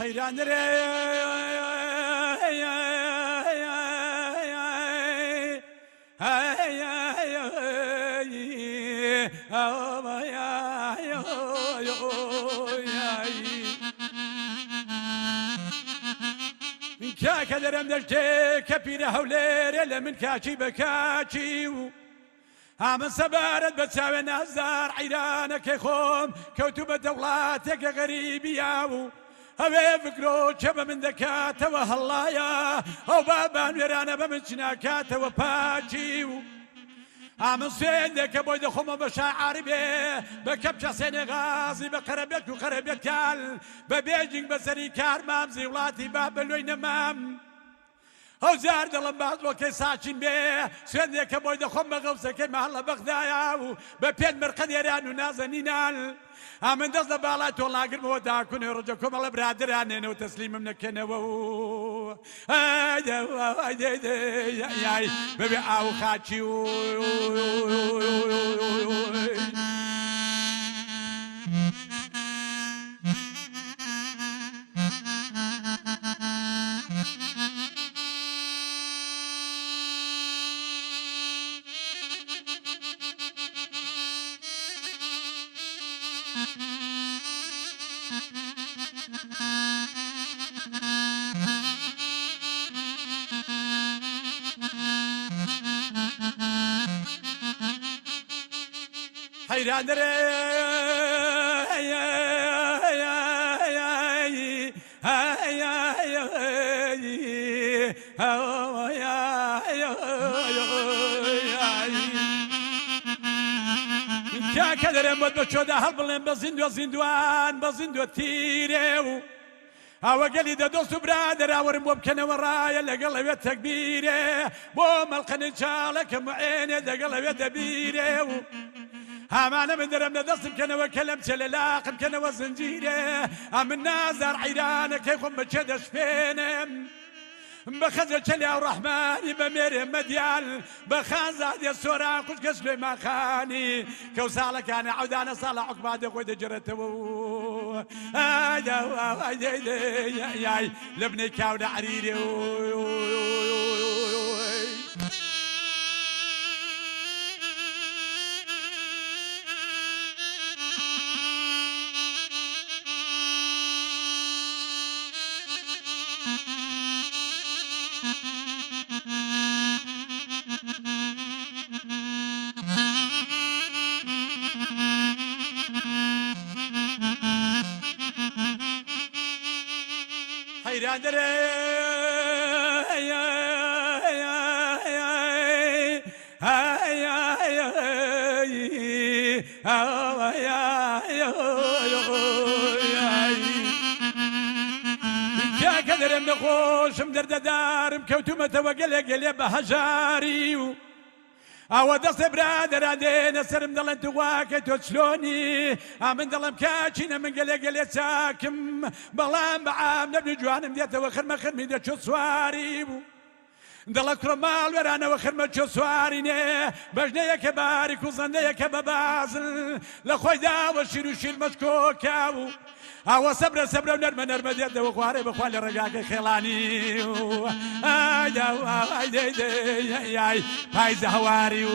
حيران ري كاك درم دلتي كبيرة هولير لمن كاكي بكاكي من سبارد بتساوي نزار عيرانك خوم كوتب دولاتك غريبياو هوي فكرو شبه من ذكاته وهلايا او بابا ويرانا بمشناكاته وباجيو من سيدك بويد خم بشاعر به بكبش سنغازي بقربك وقربك كال ببيجنج بسري كار مامزي ولاتي باب لوين مام او زار دلم بعض وكي ساچين به سيدك بويد خم بغوسك محل بغدايا ببيد مرقد يران ونازنينال من دست بالات والله قرب ودا كن رجكم الله برادران وتسليم منك نو ياي ببي او خاتشي حيران كدر مد بشوده هالبلن بزندوان بزندو تيرو او قالي ده دوست برادر اور ممكن ورايا لقلب تكبيره بو ملقن ان شاء الله كم عيني ده قلب تبيره أنا من درم ندست كنا وكلم سلالاق كنا وزنجيره من نازر عيرانك يخم بشدش فينم بخزر شلي الرحمن بمير مديال بخازة دي السورة كل كسب ما خاني كوسالك أنا عودانا صالح عقباد قد جرته ياي لبني كاود عريري حيران كدرم نخوش مدرد دارم كوتومة وقلق بهجاري او دست برادر عدينا سرم دلن تواكي توشلوني من دلم كاتشينا من قلق ساكم بلان بعام نبني جوانم ديتا وخر مخر ميدا شو سواري دلت كرمال ورانا وخر ما شو سواريني بجنا يا كباري كوزنا يا كبابازل لخوي دا وشيرو شيل مشكوكاو او صبر ونرمى ديتا وخواري بخوالي رقاقي خيلاني ياي فايز هواري